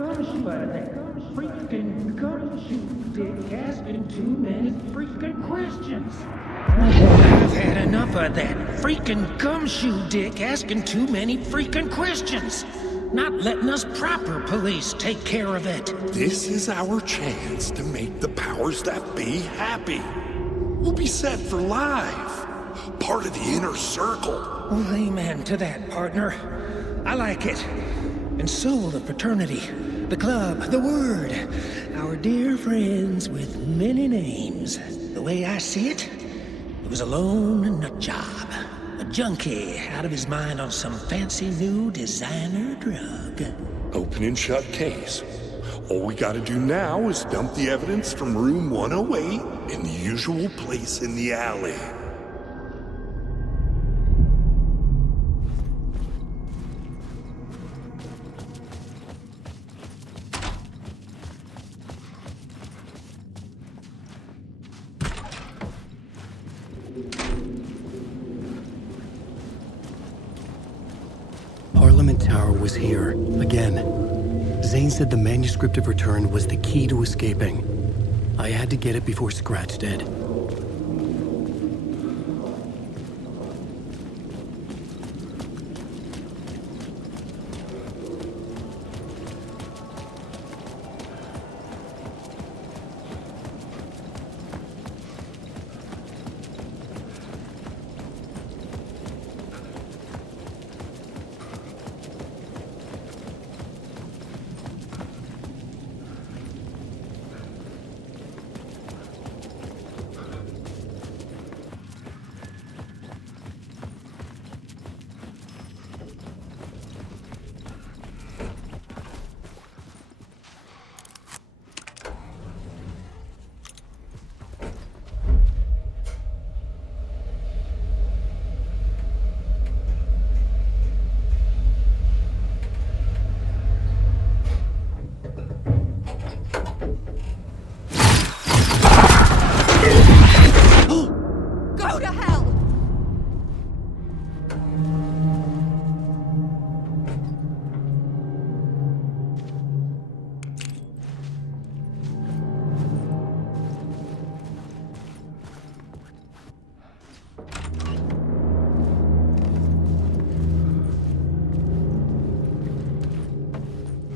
gums you freaking gums you dick asking too many freaking questions. I've had enough of that freaking gumshoe dick asking too many freaking questions. Not letting us proper police take care of it. This is our chance to make the powers that be happy. We'll be set for life. Part of the inner circle. Well, amen to that, partner. I like it. And so will the fraternity, the club, the word. Our dear friends with many names. The way I see it, it was a lone nut job. A junkie out of his mind on some fancy new designer drug. Open and shut case. All we gotta do now is dump the evidence from room 108 in the usual place in the alley. Parliament Tower was here, again. Zane said the manuscript of return was the key to escaping. I had to get it before Scratch did.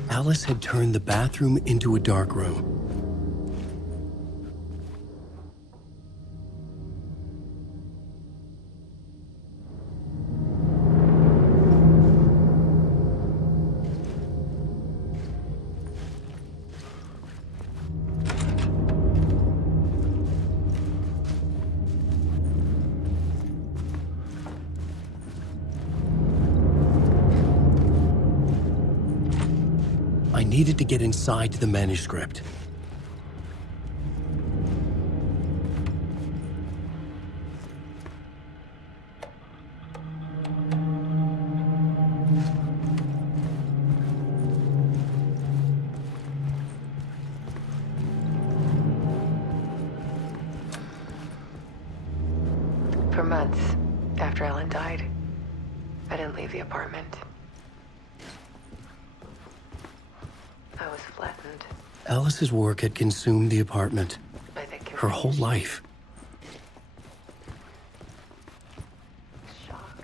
Alice had turned the bathroom into a dark room. I needed to get inside the manuscript. For months after Ellen died, I didn't leave the apartment. I was flattened. Alice's work had consumed the apartment. I think Her whole life. Shock.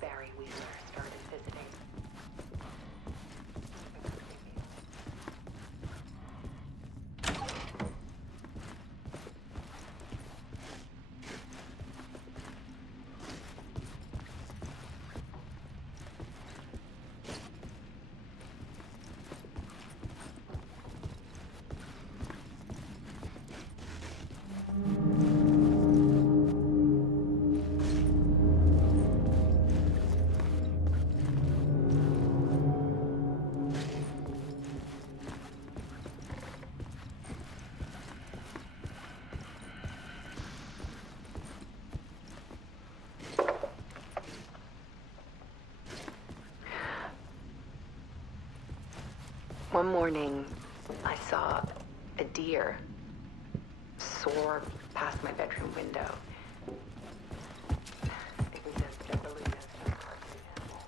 Barry Wheeler started visiting. One morning, I saw a deer soar past my bedroom window. It was a balloon nest in a cartoon animal.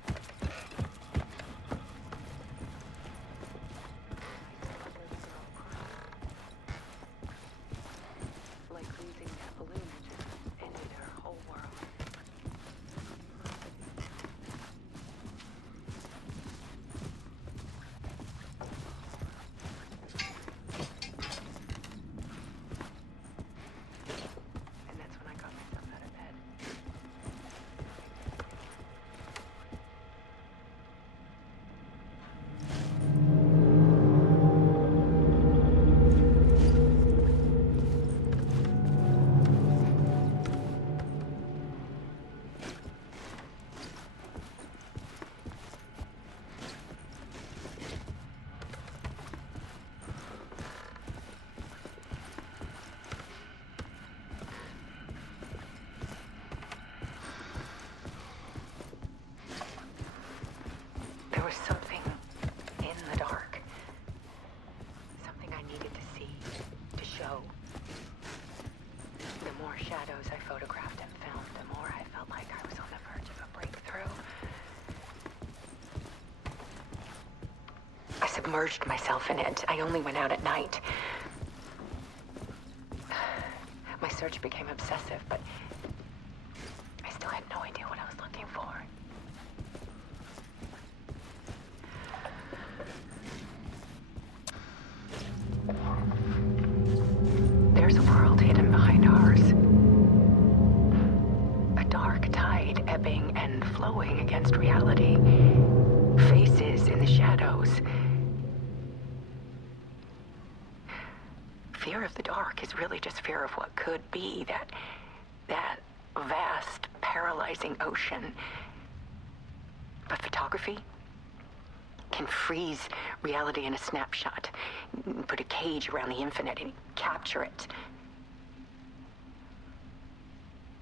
Like losing that balloon just ended her whole world. And that's when I got myself out of bed. There was something in the dark. Something I needed to see, to show. The more shadows I photographed and filmed, the more I felt like I was on the verge of a breakthrough. I submerged myself in it. I only went out at night. My search became obsessive, but I still had no idea what I was looking for. There's a world hidden behind ours. A dark tide ebbing and flowing against reality. Faces in the shadows. Fear of the dark is really just fear of what could be, that vast, paralyzing ocean. But photography can freeze reality in a snapshot, put a cage around the infinite and capture it.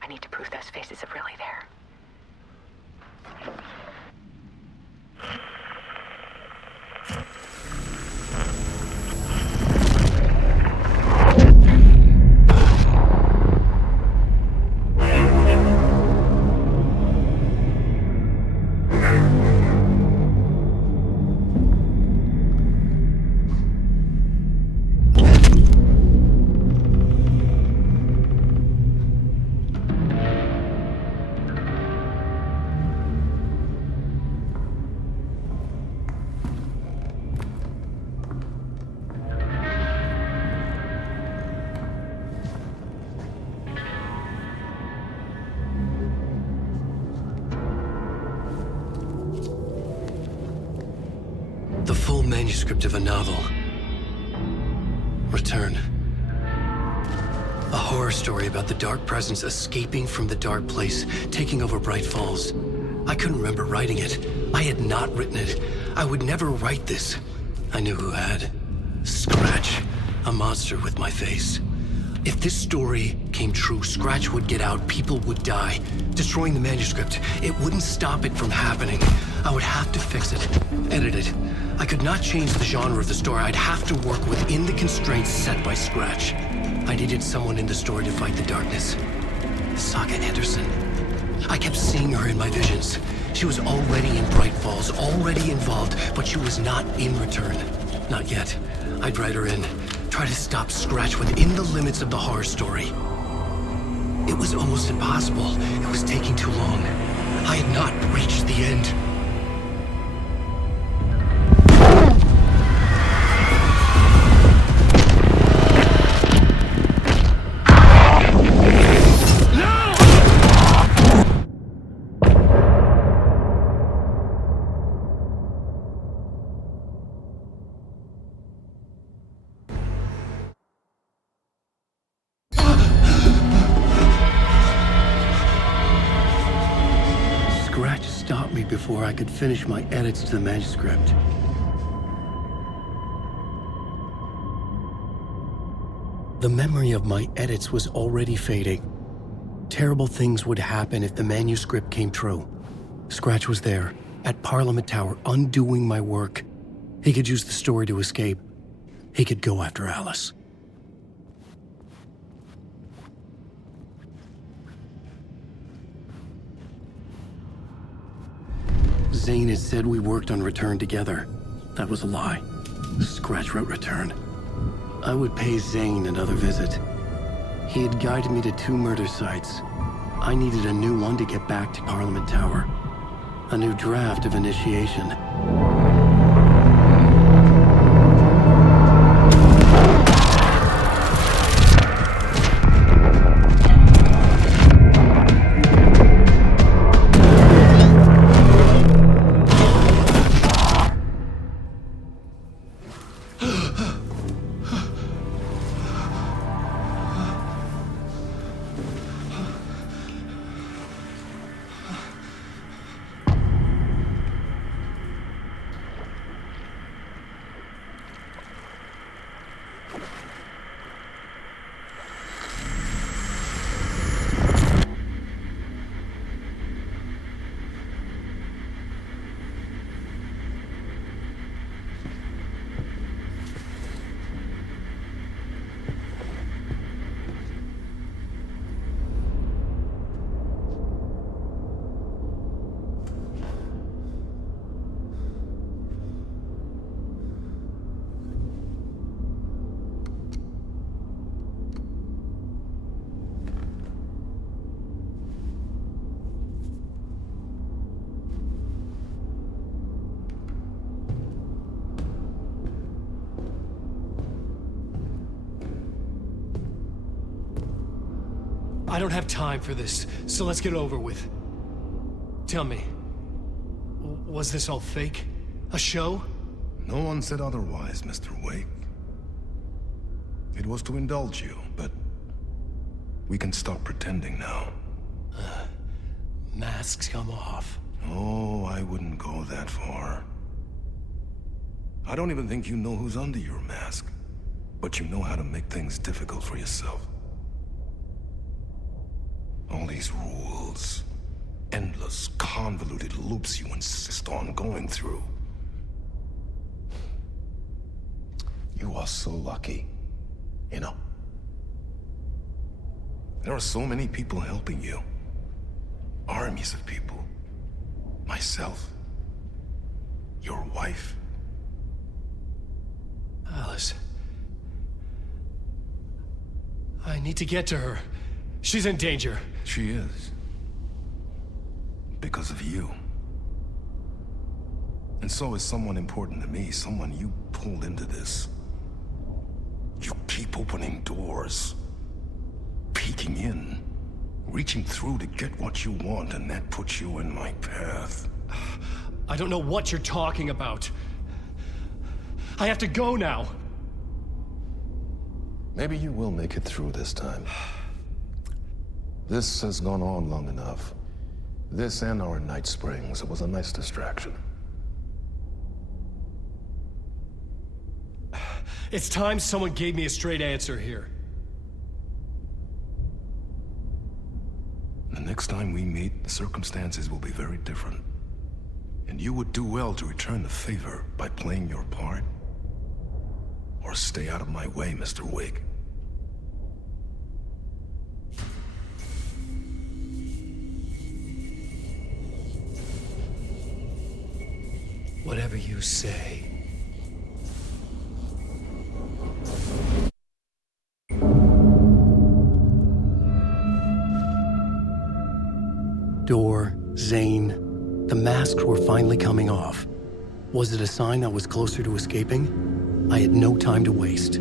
I need to prove those faces are really there. The full manuscript of a novel. Return. A horror story about the dark presence escaping from the dark place, taking over Bright Falls. I couldn't remember writing it. I had not written it. I would never write this. I knew who had. Scratch. A monster with my face. If this story came true, Scratch would get out, people would die. Destroying the manuscript, it wouldn't stop it from happening. I would have to fix it, edit it. I could not change the genre of the story. I'd have to work within the constraints set by Scratch. I needed someone in the story to fight the darkness. Saga Anderson. I kept seeing her in my visions. She was already in Bright Falls, already involved, but she was not in Return. Not yet. I'd write her in. Try to stop Scratch within the limits of the horror story. It was almost impossible. It was taking too long. I had not reached the end. Before I could finish my edits to the manuscript. The memory of my edits was already fading. Terrible things would happen if the manuscript came true. Scratch was there, at Parliament Tower, undoing my work. He could use the story to escape. He could go after Alice. Zane had said we worked on Return together. That was a lie. Scratch wrote Return. I would pay Zane another visit. He had guided me to 2 murder sites. I needed a new one to get back to Parliament Tower. A new draft of Initiation. I don't have time for this, so let's get it over with. Tell me, was this all fake? A show? No one said otherwise, Mr. Wake. It was to indulge you, but we can stop pretending now. Masks come off. Oh, I wouldn't go that far. I don't even think you know who's under your mask, but you know how to make things difficult for yourself. All these rules, endless, convoluted loops you insist on going through. You are so lucky, you know. There are so many people helping you. Armies of people. Myself. Your wife. Alice. I need to get to her. She's in danger. She is. Because of you. And so is someone important to me, someone you pulled into this. You keep opening doors, peeking in, reaching through to get what you want, and that puts you in my path. I don't know what you're talking about. I have to go now. Maybe you will make it through this time. This has gone on long enough. This and our night springs. It was a nice distraction. It's time someone gave me a straight answer here. The next time we meet, the circumstances will be very different. And you would do well to return the favor by playing your part. Or stay out of my way, Mr. Wake. Whatever you say. Door, Zane, the masks were finally coming off. Was it a sign I was closer to escaping? I had no time to waste.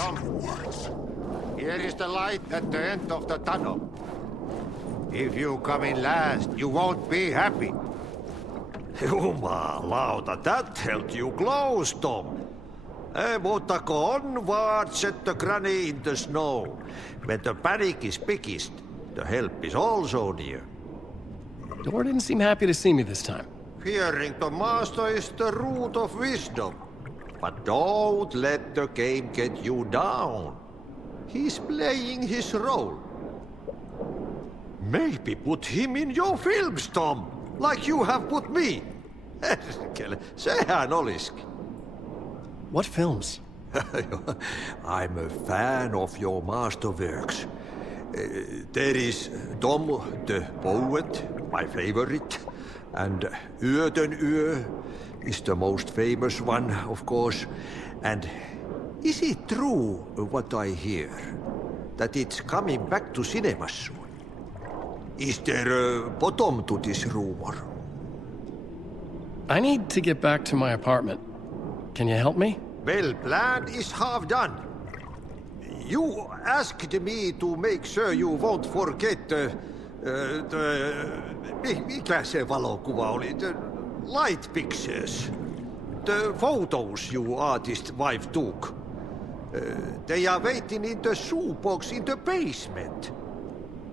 Tom. Here is the light at the end of the tunnel. If you come in last, you won't be happy. Jumalauta, that held you close, Tom. Mutta go onward, set the granny in the snow. When the panic is biggest, the help is also near. Door didn't seem happy to see me this time. Fearing the master is the root of wisdom. But don't let the game get you down. He's playing his role. Maybe put him in your films, Tom, like you have put me. Sehän olisikin. What films? I'm a fan of your masterworks. There is Tom the Poet, my favorite, and Yöden Yö is the most famous one, of course. And is it true what I hear, that it's coming back to cinemas soon? Is there a bottom to this rumor? I need to get back to my apartment. Can you help me? Well, plan is half done. You asked me to make sure you won't forget mikä se valokuva oli? The light pictures. The photos you artist wife took. They are waiting in the shoebox in the basement.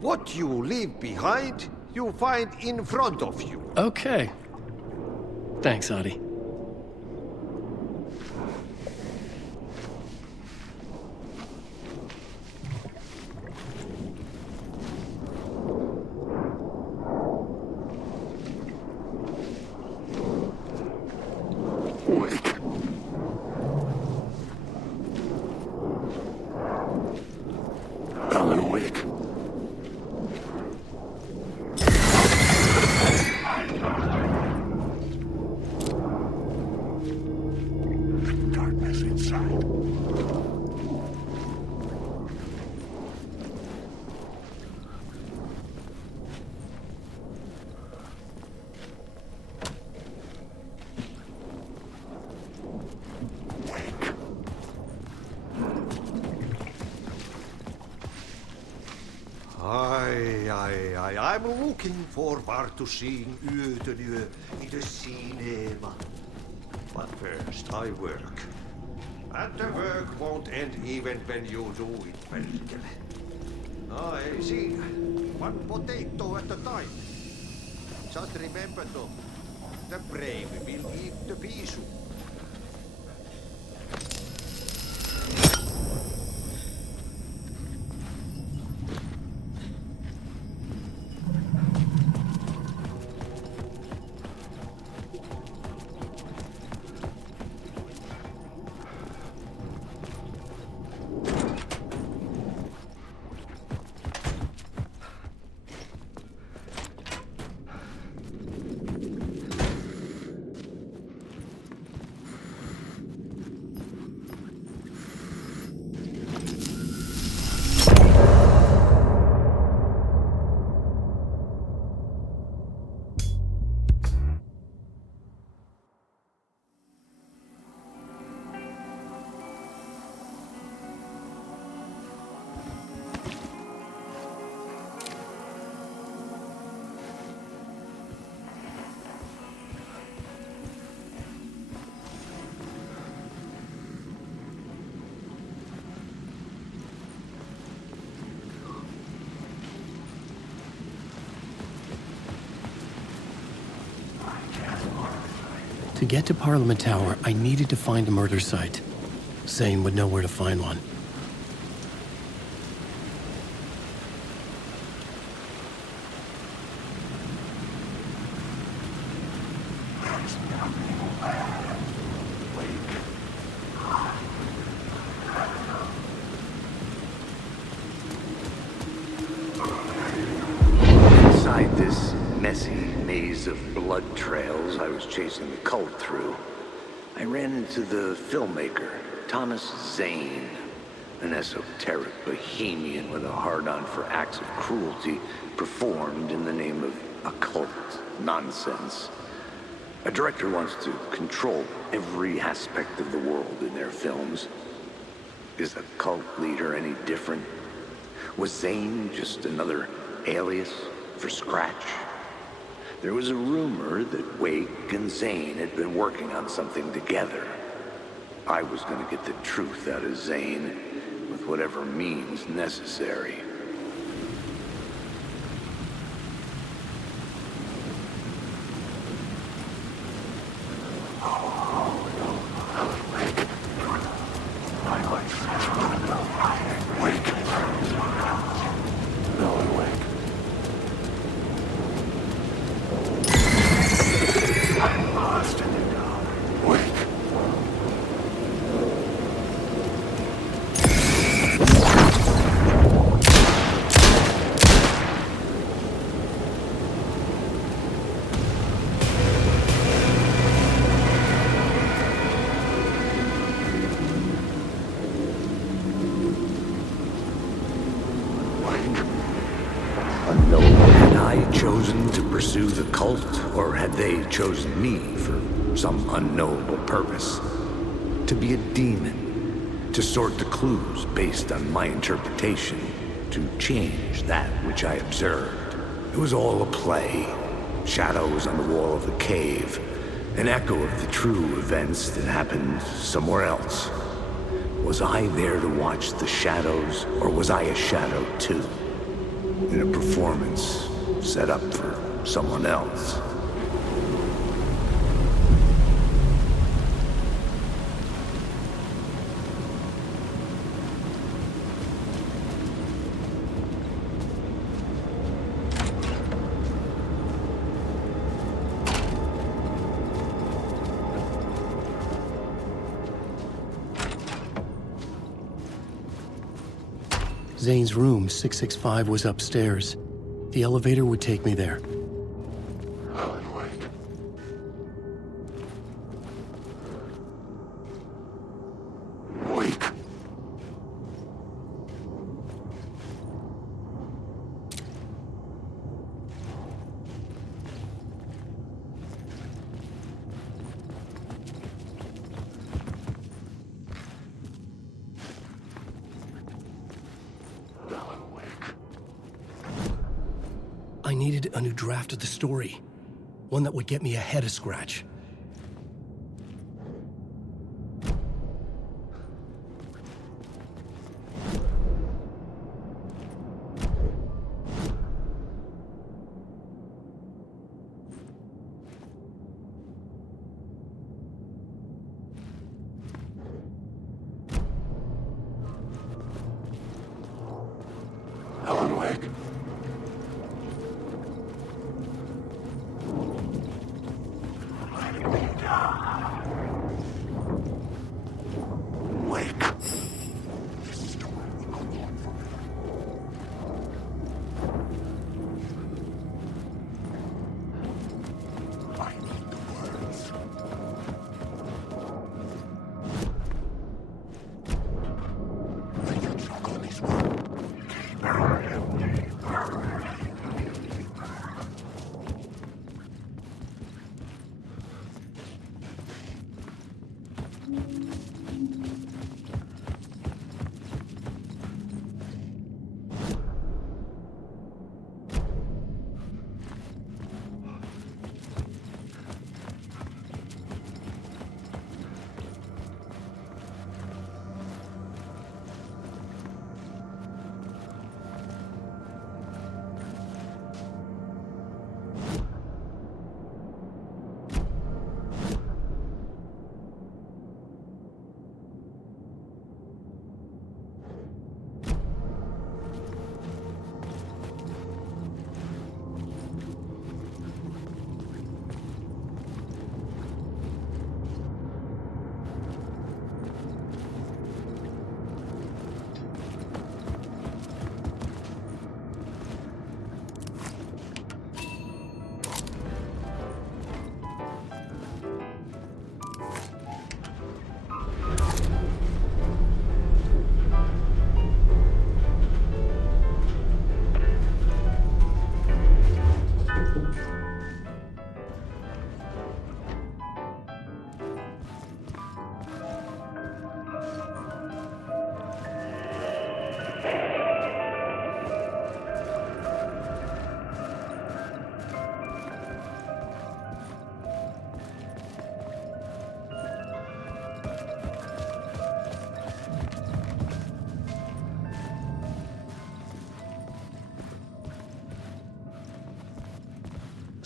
What you leave behind, you find in front of you. Okay. Thanks, Adi. Alan, wake. Darkness inside. I'm looking forward to seeing Yöden Yö in the cinema. But first I work. And the work won't end even when you do it, perkele. I see. One potato at a time. Just remember, Tom, the brave will eat the pea soup. To get to Parliament Tower, I needed to find a murder site. Zane would know where to find one. Inside this messy maze of blood trails I was chasing the cult through, I ran into the filmmaker, Thomas Zane, an esoteric bohemian with a hard-on for acts of cruelty performed in the name of occult nonsense. A director wants to control every aspect of the world in their films. Is a cult leader any different? Was Zane just another alias for Scratch? There was a rumor that Wake and Zane had been working on something together. I was going to get the truth out of Zane with whatever means necessary. Pursue the cult, or had they chosen me for some unknowable purpose? To be a demon, to sort the clues based on my interpretation, to change that which I observed. It was all a play. Shadows on the wall of the cave, an echo of the true events that happened somewhere else. Was I there to watch the shadows, or was I a shadow too? In a performance set up for someone else. Zane's room, 665, was upstairs. The elevator would take me there. I needed a new draft of the story. One that would get me ahead of Scratch.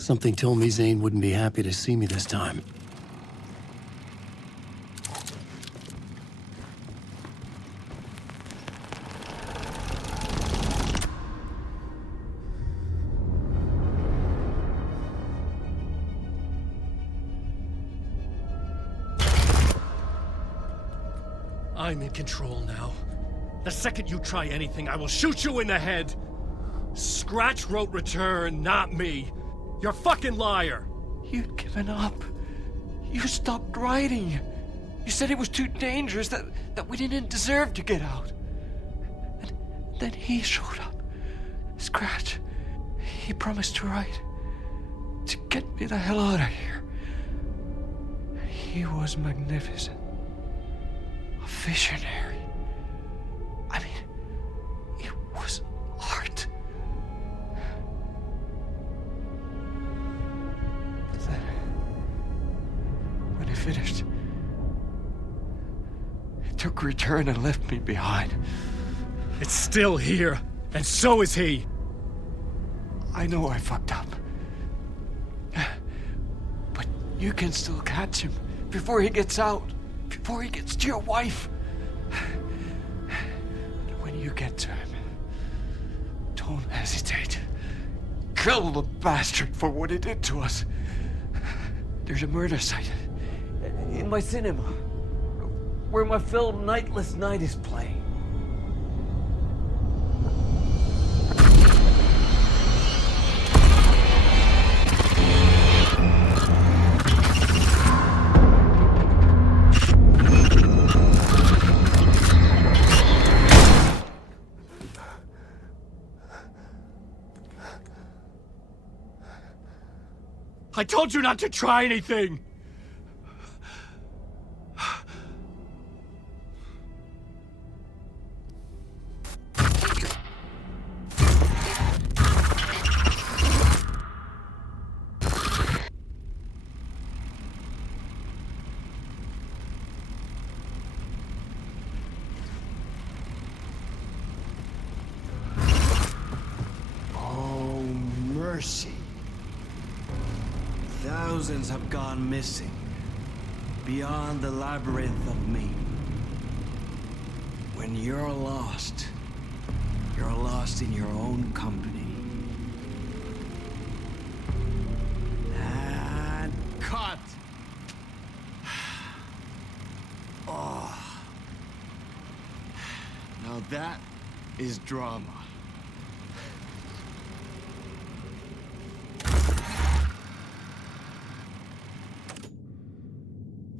Something told me Zane wouldn't be happy to see me this time. I'm in control now. The second you try anything, I will shoot you in the head. Scratch wrote return, not me. You're a fucking liar. You'd given up. You stopped writing. You said it was too dangerous, that we didn't deserve to get out. And then he showed up. Scratch. He promised to write. To get me the hell out of here. He was magnificent. A visionary. I mean, it was art. But then, when he finished, he took a return and left me behind. It's still here, and so is he. I know I fucked up. But you can still catch him before he gets out, before he gets to your wife. And when you get to him, don't hesitate. Kill the bastard for what he did to us. There's a murder site in my cinema where my film Nightless Night is playing. I told you not to try anything! Oh, mercy. Thousands have gone missing, beyond the labyrinth of me. When you're lost in your own company. And cut! Oh. Now that is drama.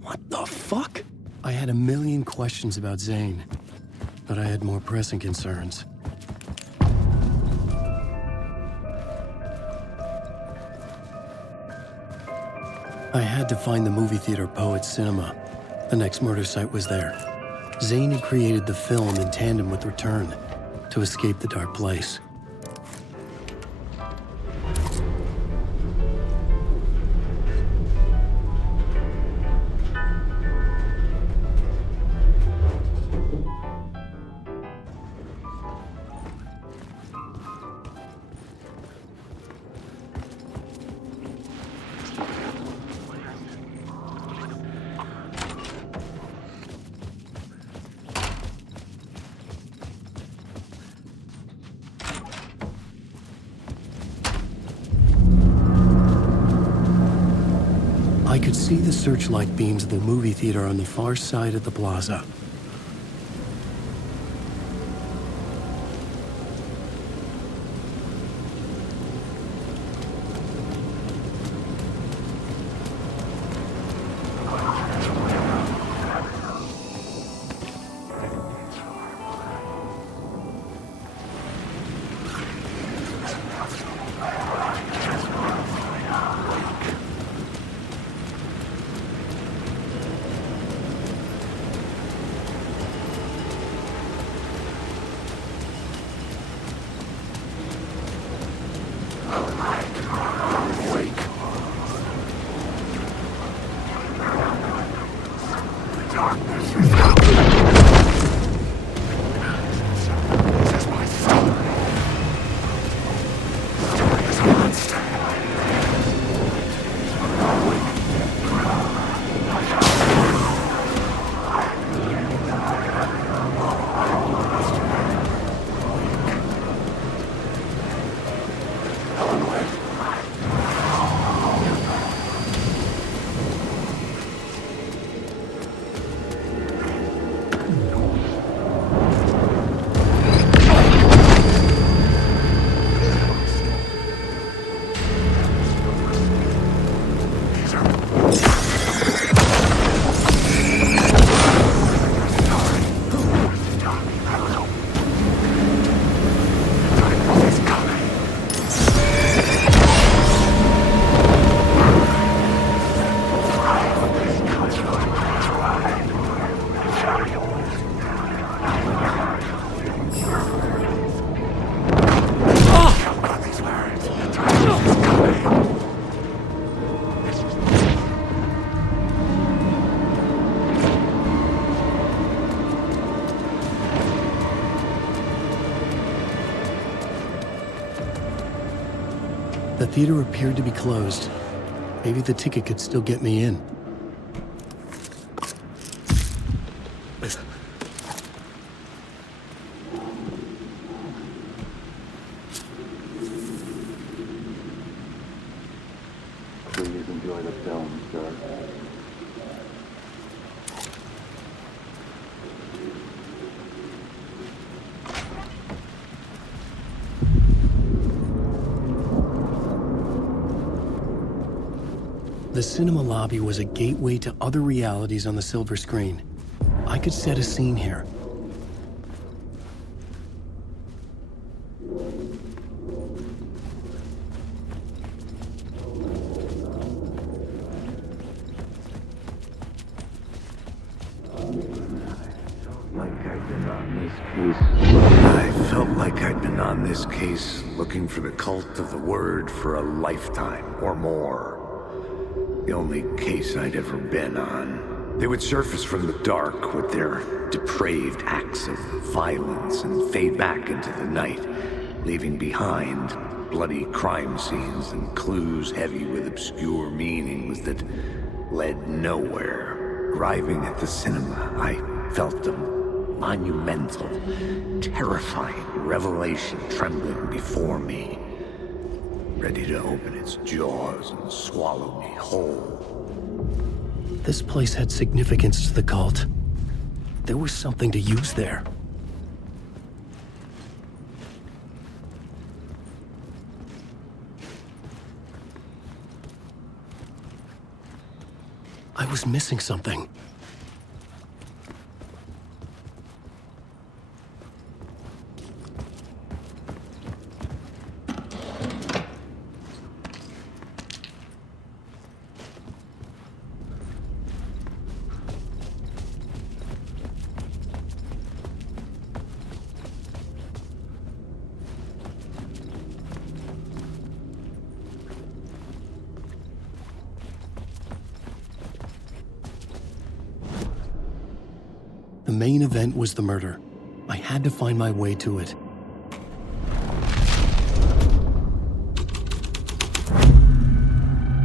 What the fuck? I had a million questions about Zane, but I had more pressing concerns. I had to find the movie theater Poet's Cinema. The next murder site was there. Zane had created the film in tandem with Return to escape the dark place. I could see the searchlight beams of the movie theater on the far side of the plaza. The theater appeared to be closed. Maybe the ticket could still get me in. Please enjoy the film, sir. The cinema lobby was a gateway to other realities on the silver screen. I could set a scene here. I felt like I'd been on this case looking for the cult of the word for a lifetime or more. The only case I'd ever been on. They would surface from the dark with their depraved acts of violence and fade back into the night, leaving behind bloody crime scenes and clues heavy with obscure meanings that led nowhere. Arriving at the cinema, I felt a monumental, terrifying revelation trembling before me, ready to open its jaws and swallow me whole. This place had significance to the cult. There was something to use there. I was missing something. The main event was the murder. I had to find my way to it.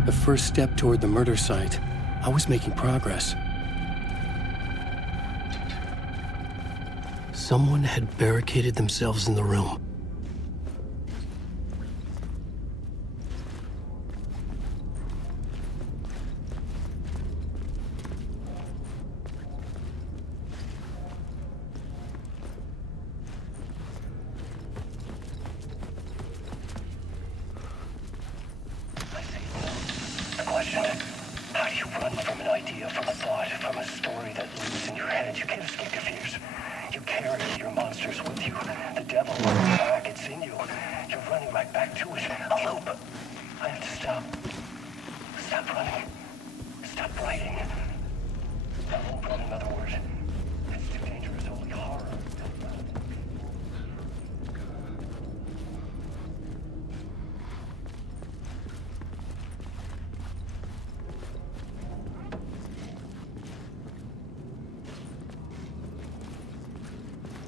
The first step toward the murder site. I was making progress. Someone had barricaded themselves in the room.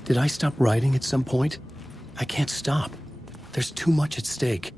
Did I stop writing at some point? I can't stop. There's too much at stake.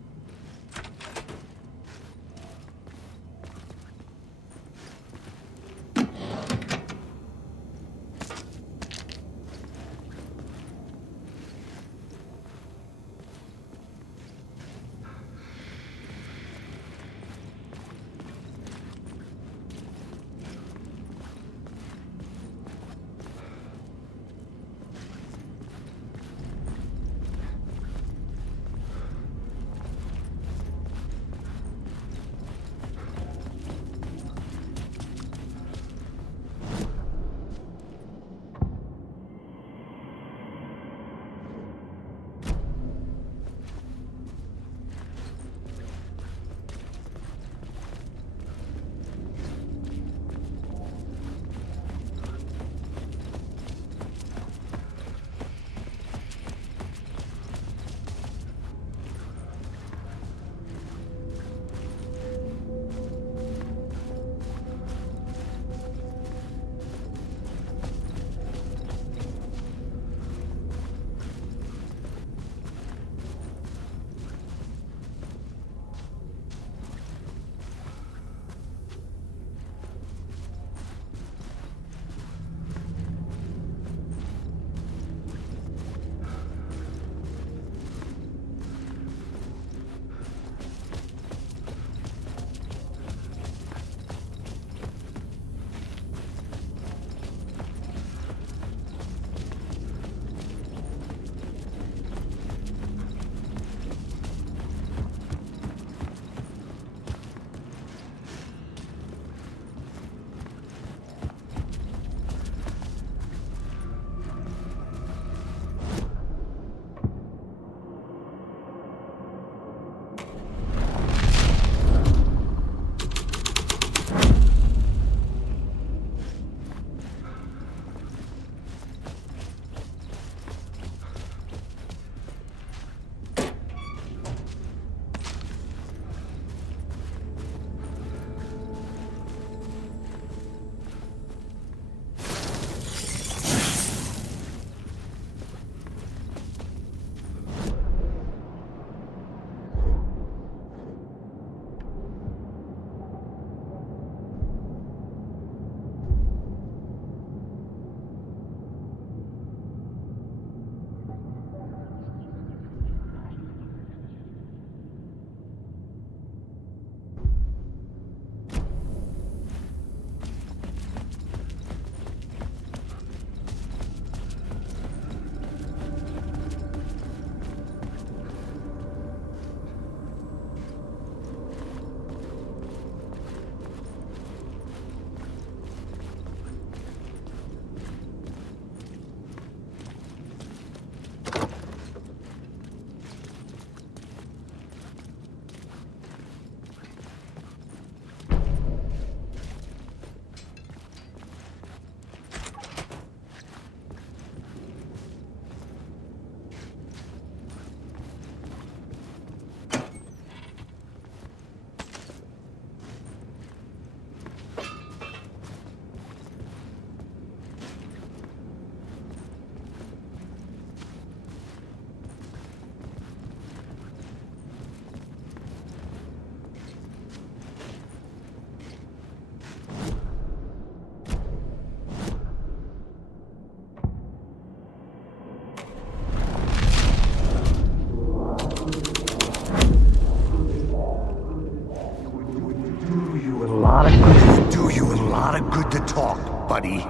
to talk, buddy.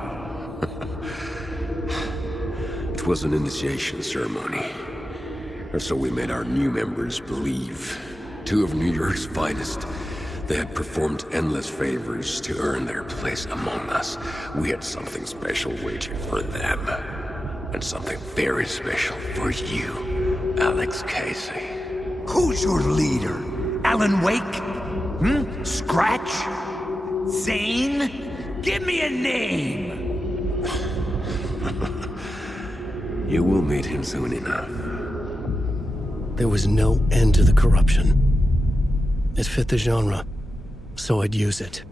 It was an initiation ceremony. Or so we made our new members believe. Two of New York's finest. They had performed endless favors to earn their place among us. We had something special waiting for them. And something very special for you, Alex Casey. Who's your leader? Alan Wake? Scratch? Zane? Give me a name! You will meet him soon enough. There was no end to the corruption. It fit the genre, so I'd use it.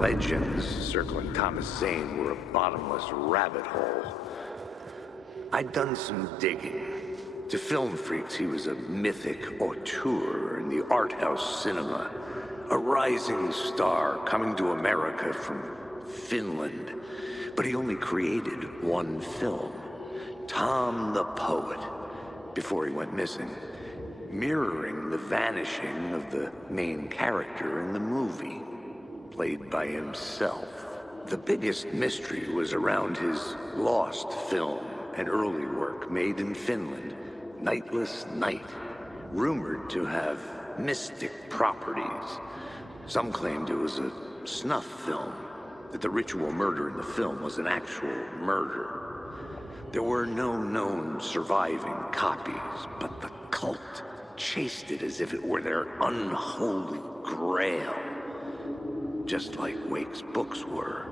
Legends circling Thomas Zane were a bottomless rabbit hole. I'd done some digging. To film freaks, he was a mythic auteur in the art house cinema. A rising star coming to America from Finland. But he only created one film, Tom the Poet, before he went missing, mirroring the vanishing of the main character in the movie, played by himself. The biggest mystery was around his lost film, an early work made in Finland, Nightless Night, rumored to have mystic properties. Some claimed it was a snuff film, that the ritual murder in the film was an actual murder. There were no known surviving copies, but the cult chased it as if it were their unholy grail, just like Wake's books were.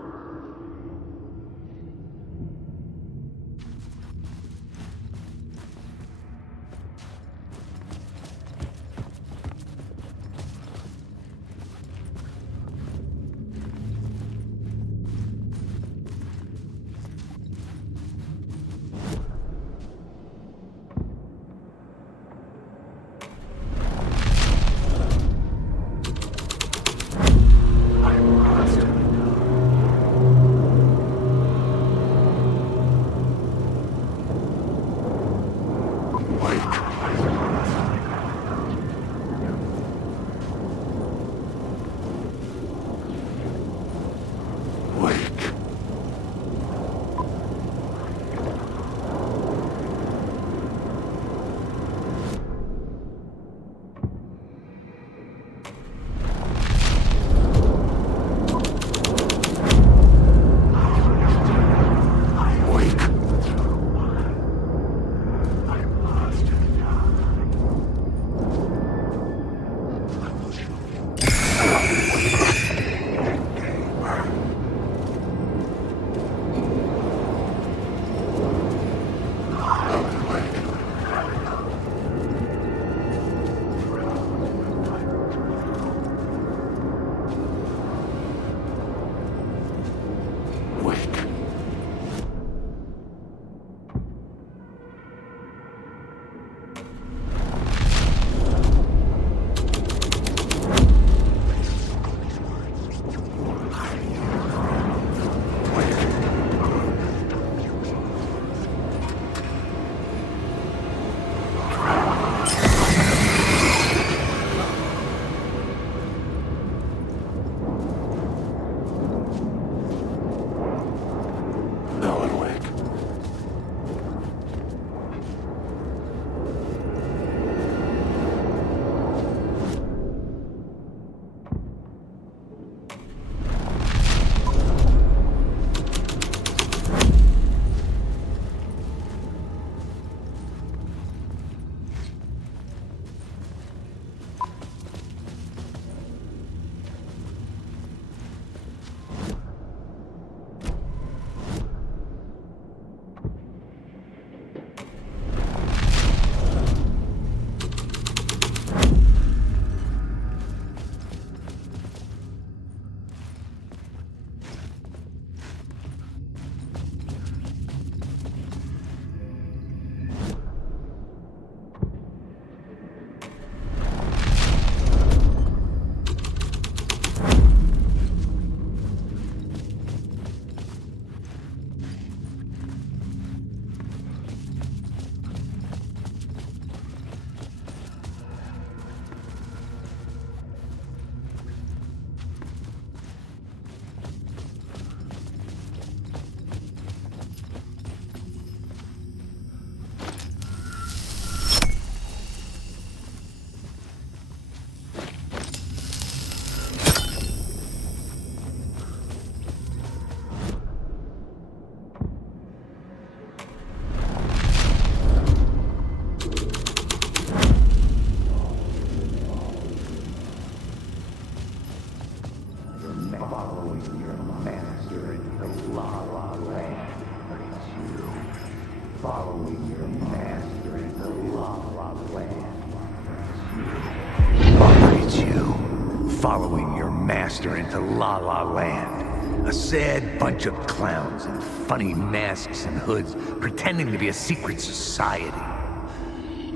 Following your master into La La Land. A sad bunch of clowns in funny masks and hoods pretending to be a secret society.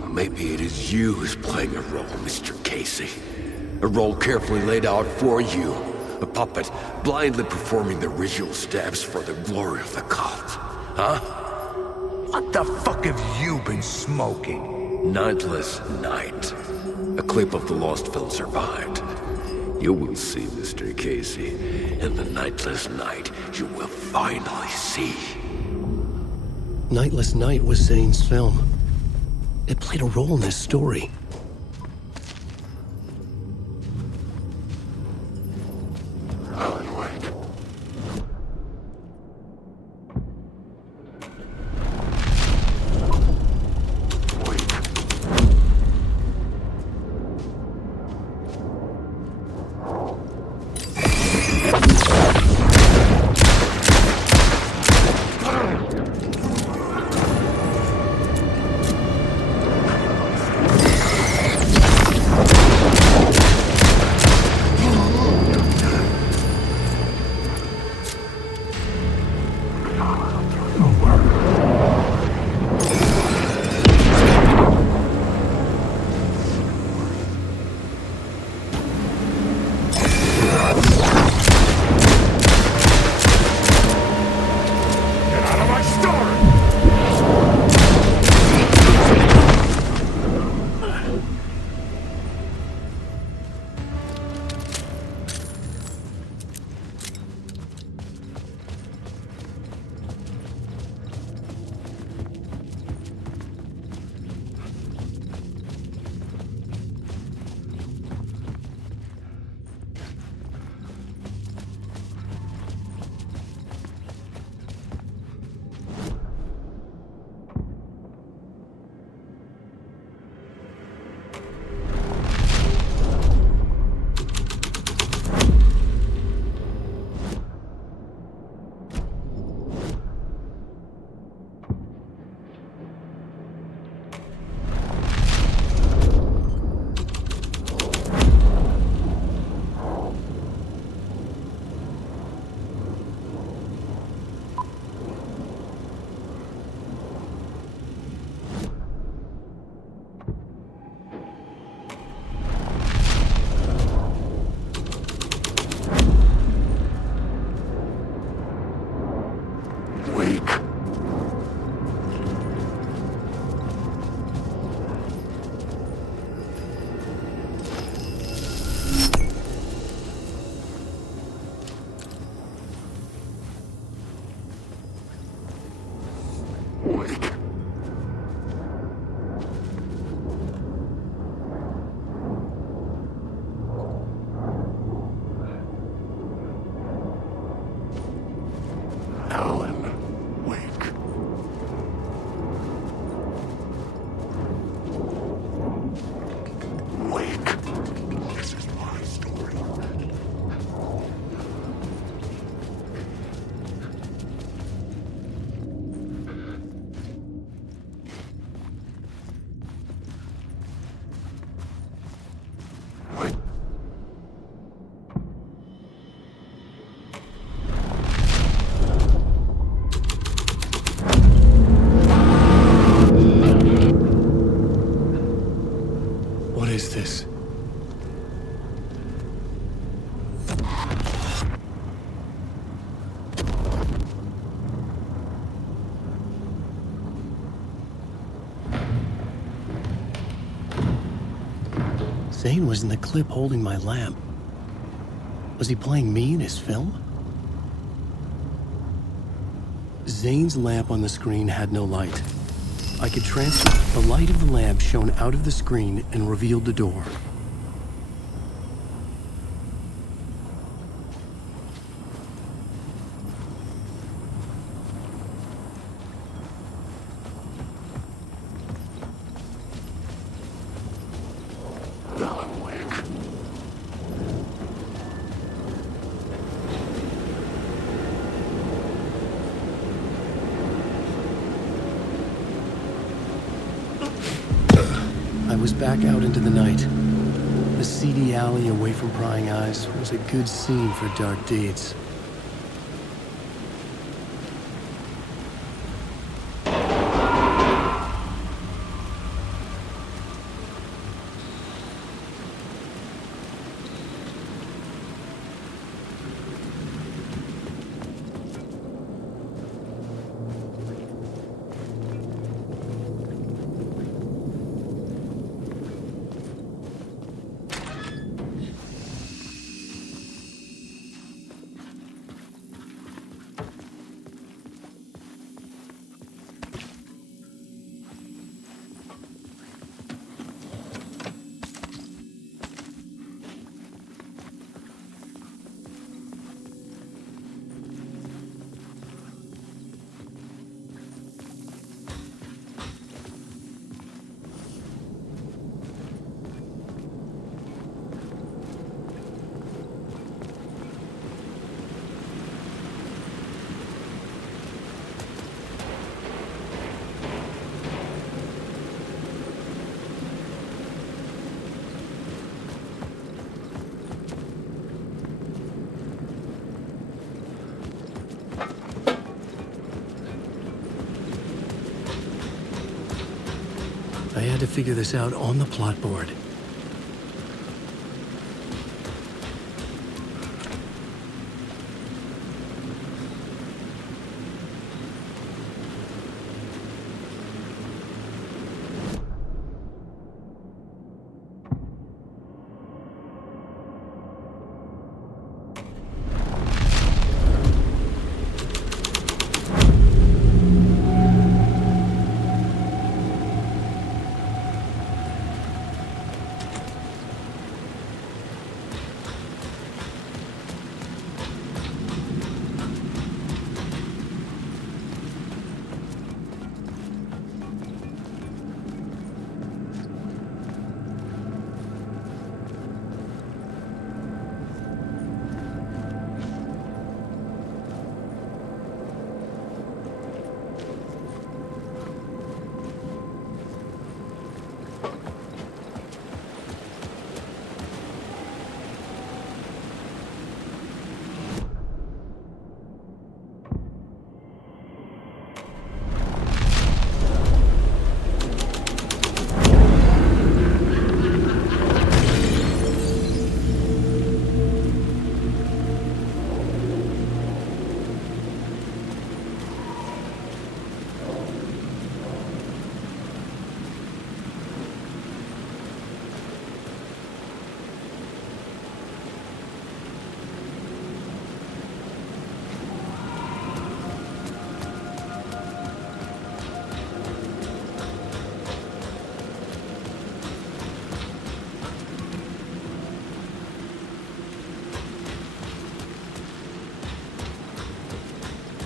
Maybe it is you who's playing a role, Mr. Casey. A role carefully laid out for you. A puppet blindly performing the ritual steps for the glory of the cult. Huh? What the fuck have you been smoking? Nightless Night. A clip of the lost film survived. You will see, Mr. Casey. In the Nightless Night, you will finally see. Nightless Night was Zane's film. It played a role in this story. Alan Wake. is this? Zane was in the clip holding my lamp. Was he playing me in his film? Zane's lamp on the screen had no light. I could transfer the light of the lamp shone out of the screen and revealed the door. I was back out into the night. The seedy alley away from prying eyes was a good scene for dark deeds. I had to figure this out on the plot board.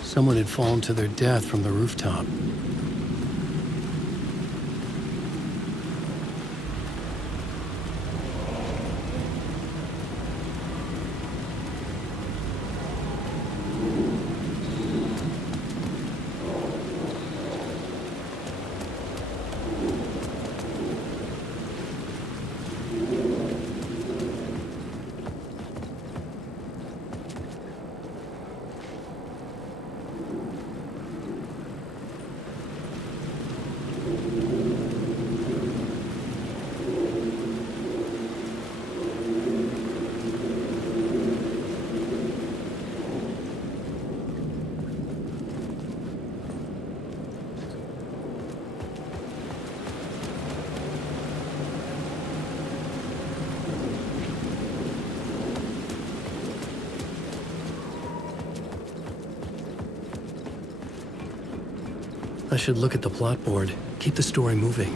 Someone had fallen to their death from the rooftop. I should look at the plot board, keep the story moving.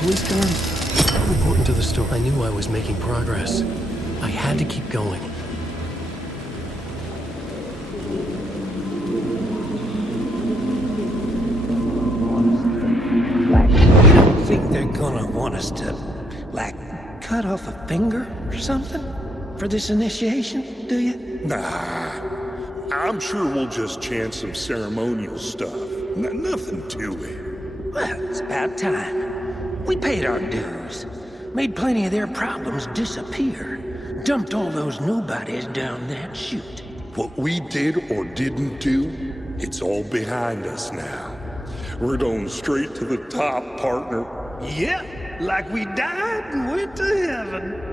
Police car? Important to the story. I knew I was making progress. I had to keep going. You don't think they're gonna want us to, like, cut off a finger or something for this initiation, do you? Nah, I'm sure we'll just chant some ceremonial stuff. Nothing to it. Well, it's about time. We paid our dues, made plenty of their problems disappear, dumped all those nobodies down that chute. What we did or didn't do, it's all behind us now. We're going straight to the top, partner. Yep. like we died and went to heaven.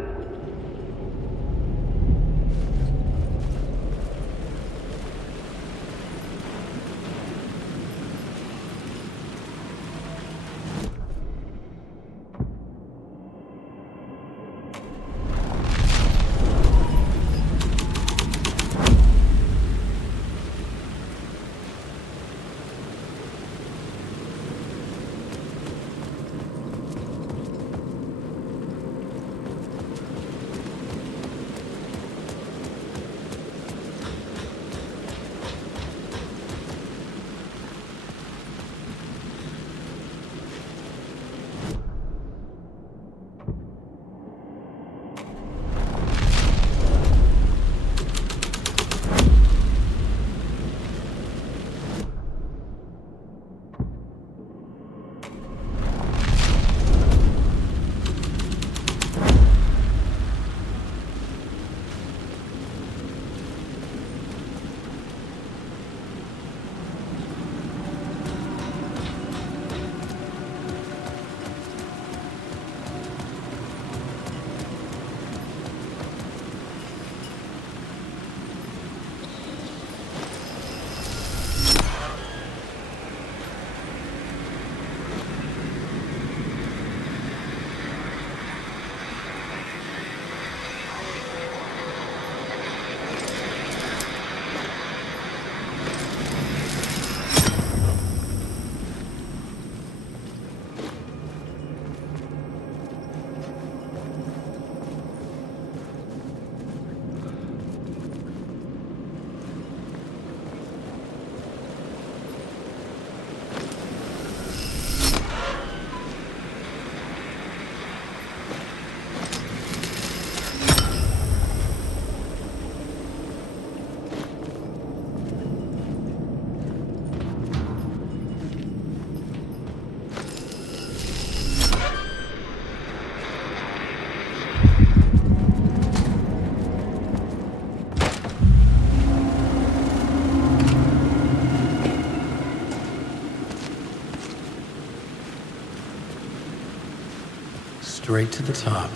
Straight to the top.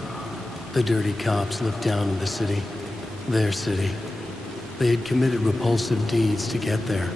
The dirty cops looked down on the city. Their city. They had committed repulsive deeds to get there.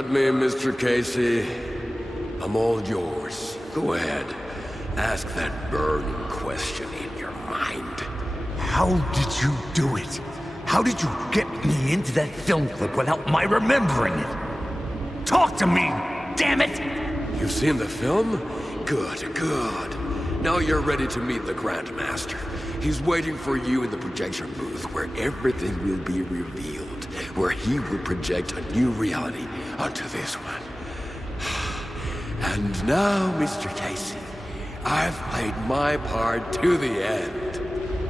got me, Mr. Casey. I'm all yours. Go ahead. Ask that burning question in your mind. How did you do it? How did you get me into that film clip without my remembering it? Talk to me, damn it! You've seen the film? Good, good. Now you're ready to meet the Grandmaster. He's waiting for you in the projection booth where everything will be revealed, where he will project a new reality onto this one. And now, Mr. Casey, I've played my part to the end.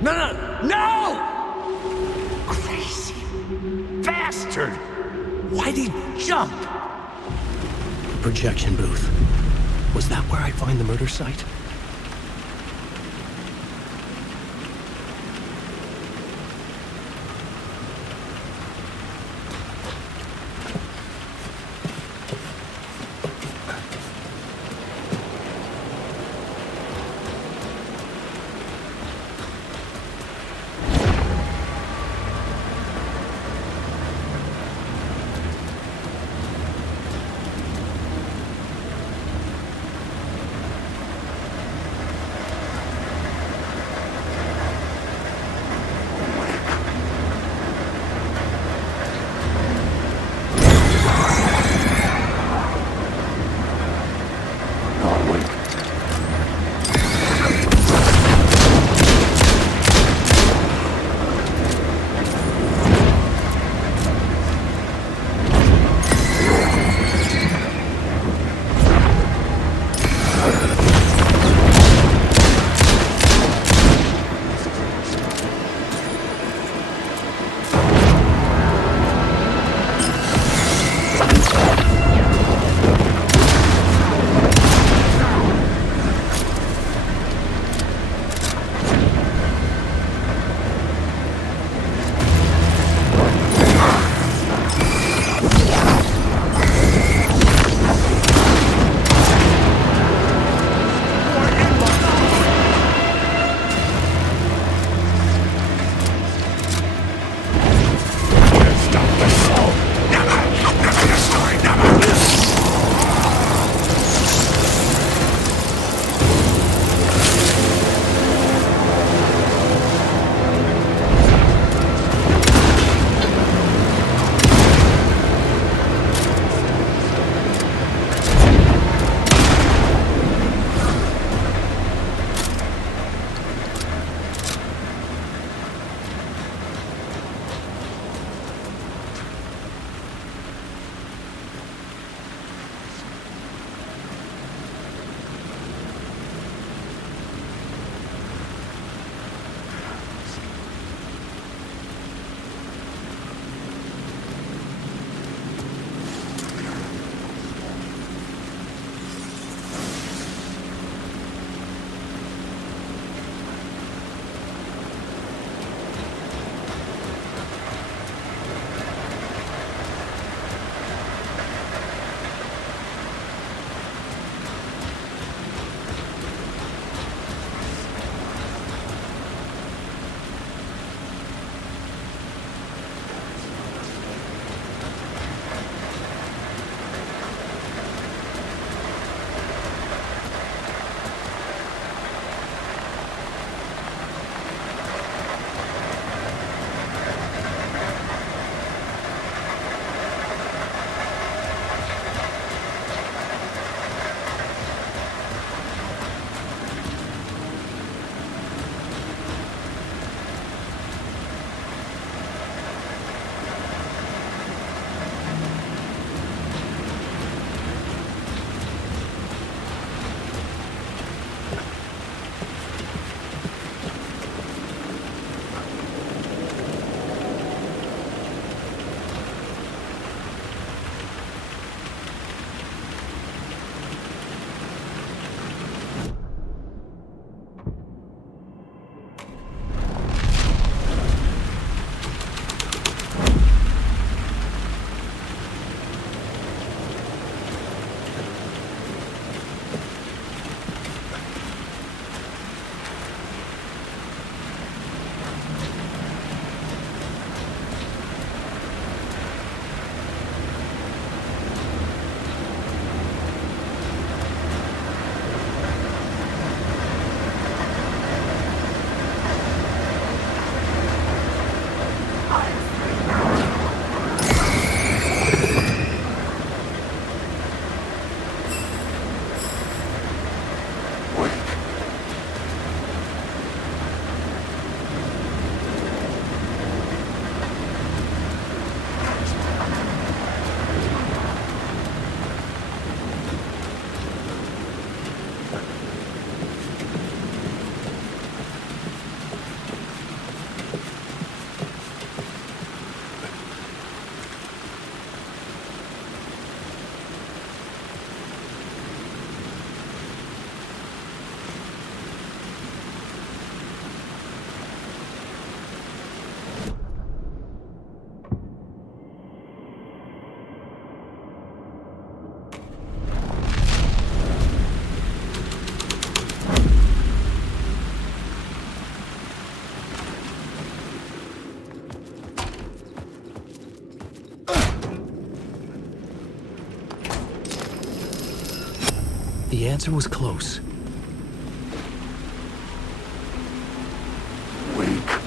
No! Crazy bastard! Why'd he jump? Projection booth. Was that where I'd find the murder site? The answer was close. Wake.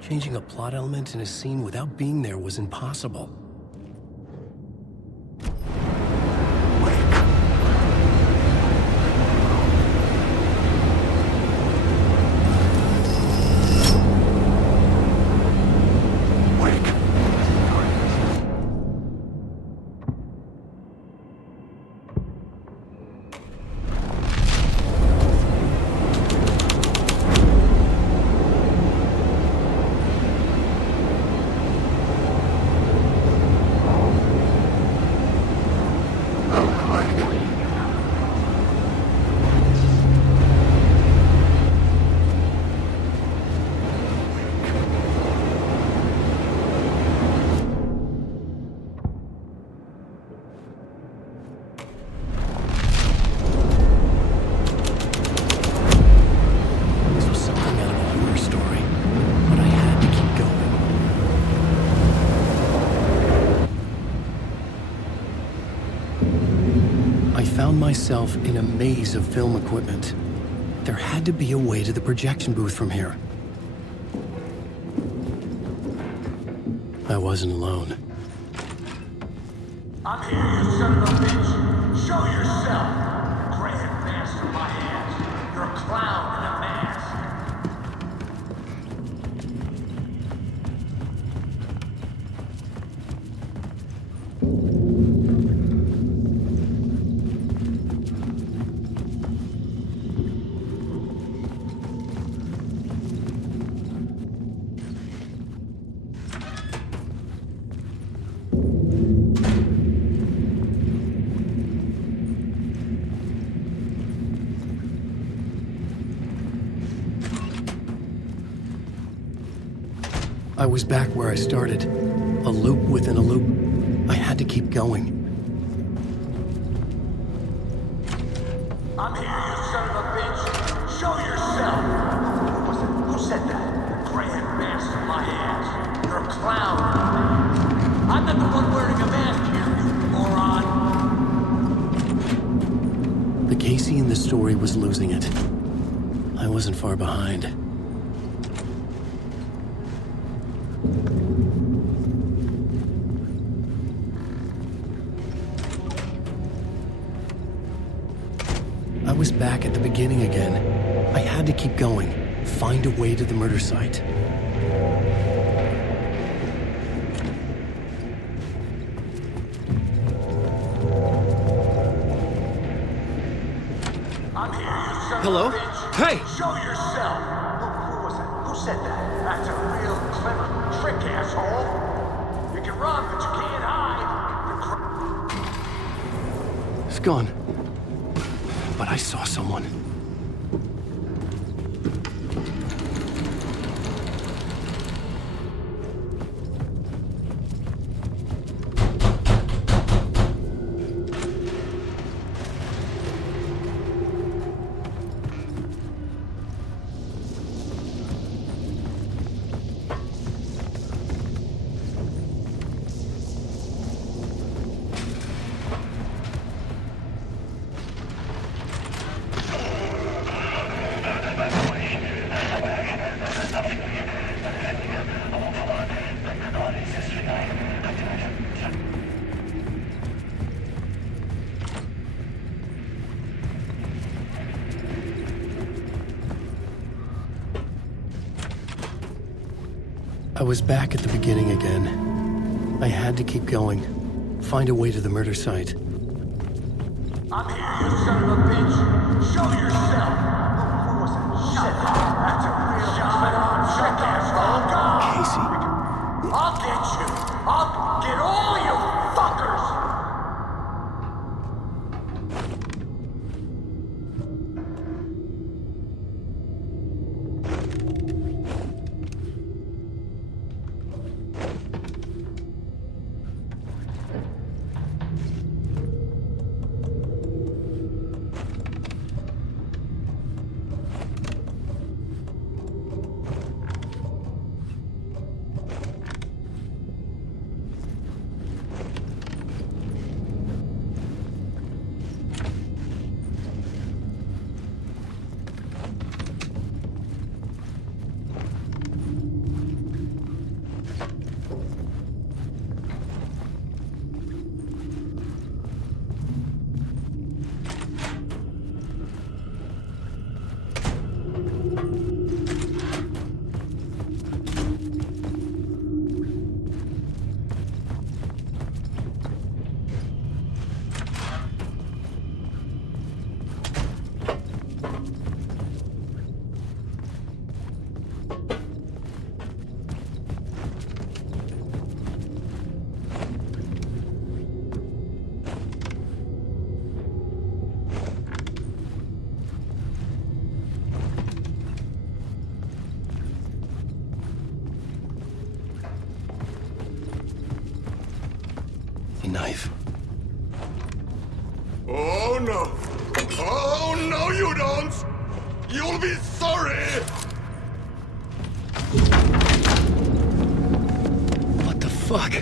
Changing a plot element in a scene without being there was impossible. Myself in a maze of film equipment. There had to be a way to the projection booth from here. I wasn't alone. I'm here, you son of a bitch. Show yourself. Grand master my ass. You're a clown in a mask. I was back where I started. A loop within a loop. I had to keep going. I'm here, you son of a bitch. Show yourself. Who was it? Who said that? Grand master my ass. You're a clown. I'm not the one wearing a mask here, you moron. The Casey in the story was losing it. I wasn't far behind. I was back at the beginning again. I had to keep going, find a way to the murder site. I'm here, you son Hello? of a bitch. Hey! Show yourself. Who was it? Who said that? That's a real clever trick, asshole. You can run, but you can't hide. It's gone. But I saw someone. I was back at the beginning again. I had to keep going. Find a way to the murder site. I'm here, you son of a bitch. Show yourself. Who was that? Shut up. That's a real shut up. Casey. I'll get you. I'll get all you fuckers. Knife. Oh no! Oh no, you don't! You'll be sorry! What the fuck?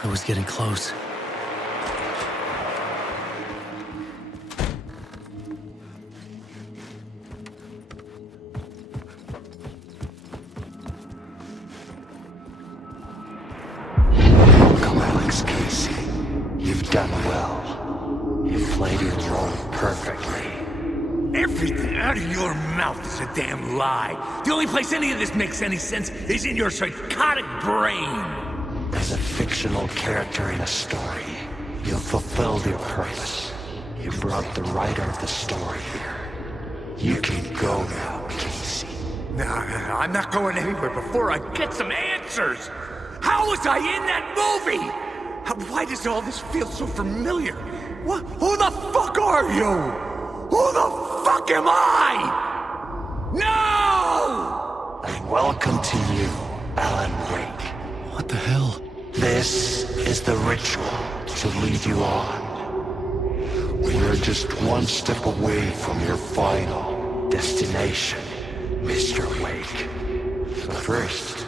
I was getting close. Welcome, Alex Casey. You've done well. You've played your role perfectly. Everything out of your mouth is a damn lie. The only place any of this makes any sense is in your psychotic brain. As a fictional character in a story, you've fulfilled your purpose. You brought the writer of the story here. You can go now, Casey. No, I'm not going anywhere before I get some answers. How was I in that movie? Why does all this feel so familiar? What? Who the fuck are you? Who the fuck am I? No! And welcome to you, Alan Wake. What the hell? This is the ritual to lead you on. We're just one step away from your final destination, Mr. Wake. But first,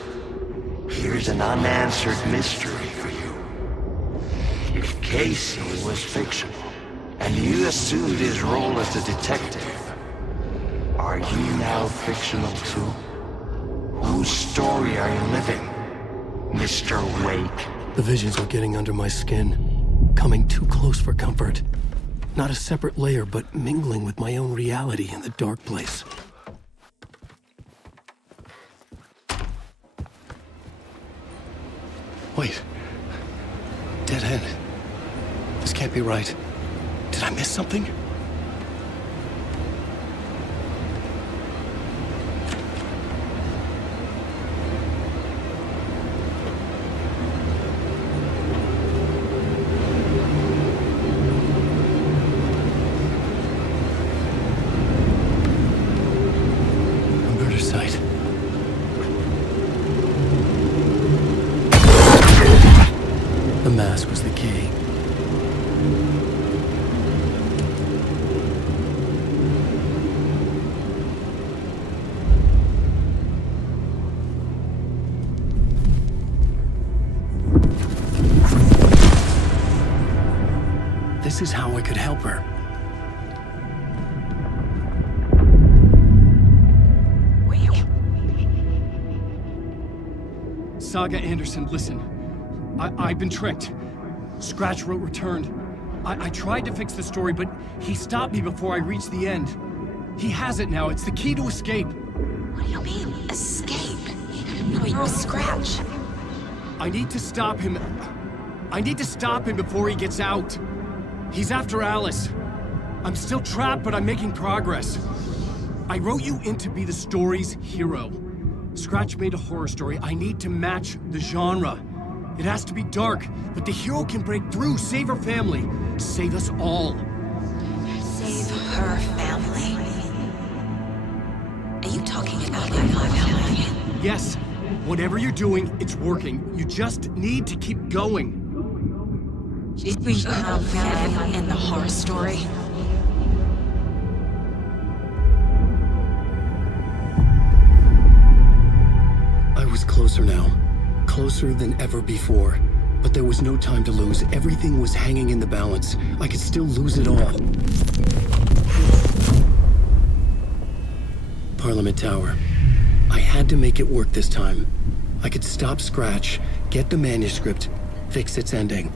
here's an unanswered mystery for you. If Casey was fictional, and you assumed his role as a detective, are you now fictional too? Whose story are you living, Mr. Wake? The visions were getting under my skin, coming too close for comfort. Not a separate layer, but mingling with my own reality in the dark place. Wait. Dead end. This can't be right. Did I miss something? The mask was the key. This is how I could help her. Will you Saga Anderson, listen. I've been tricked. Scratch wrote returned. I tried to fix the story, but he stopped me before I reached the end. He has it now. It's the key to escape. What do you mean, escape? No, you're a Scratch. I need to stop him. I need to stop him before he gets out. He's after Alice. I'm still trapped, but I'm making progress. I wrote you in to be the story's hero. Scratch made a horror story. I need to match the genre. It has to be dark, but the hero can break through, save her family, save us all. Save her family? Are you talking about my family? Yes. Whatever you're doing, it's working. You just need to keep going. Did we have family in the horror story? I was closer now. Closer than ever before. But there was no time to lose. Everything was hanging in the balance. I could still lose it all. Parliament Tower. I had to make it work this time. I could stop Scratch, get the manuscript, fix its ending.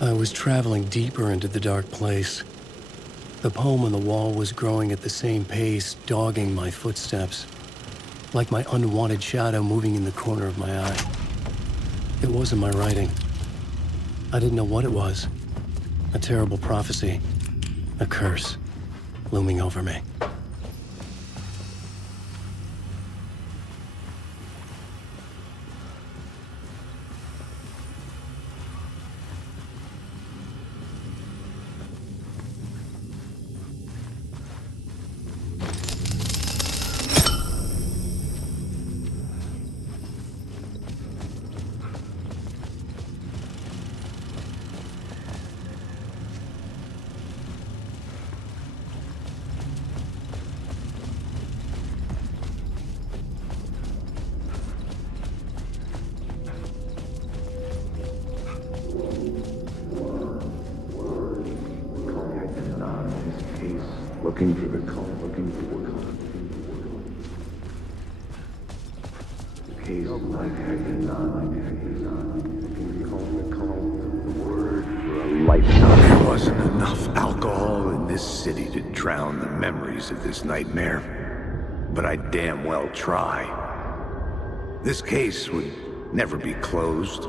I was traveling deeper into the dark place. The poem on the wall was growing at the same pace, dogging my footsteps, like my unwanted shadow moving in the corner of my eye. It wasn't my writing. I didn't know what it was. A terrible prophecy, a curse, looming over me. Looking for the call, looking for the case like the word for a lifetime. There wasn't enough alcohol in this city to drown the memories of this nightmare, but I'd damn well try. This case would never be closed.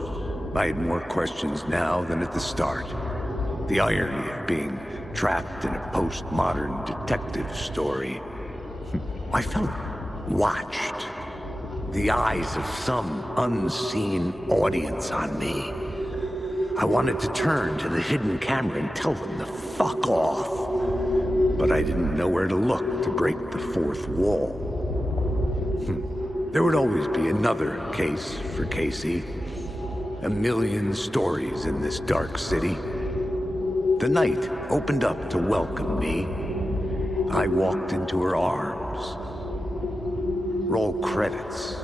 I had more questions now than at the start. The irony of being trapped in a postmodern detective story. I felt watched. The eyes of some unseen audience on me. I wanted to turn to the hidden camera and tell them to fuck off. But I didn't know where to look to break the fourth wall. There would always be another case for Casey. A million stories in this dark city. The night opened up to welcome me. I walked into her arms. Roll credits.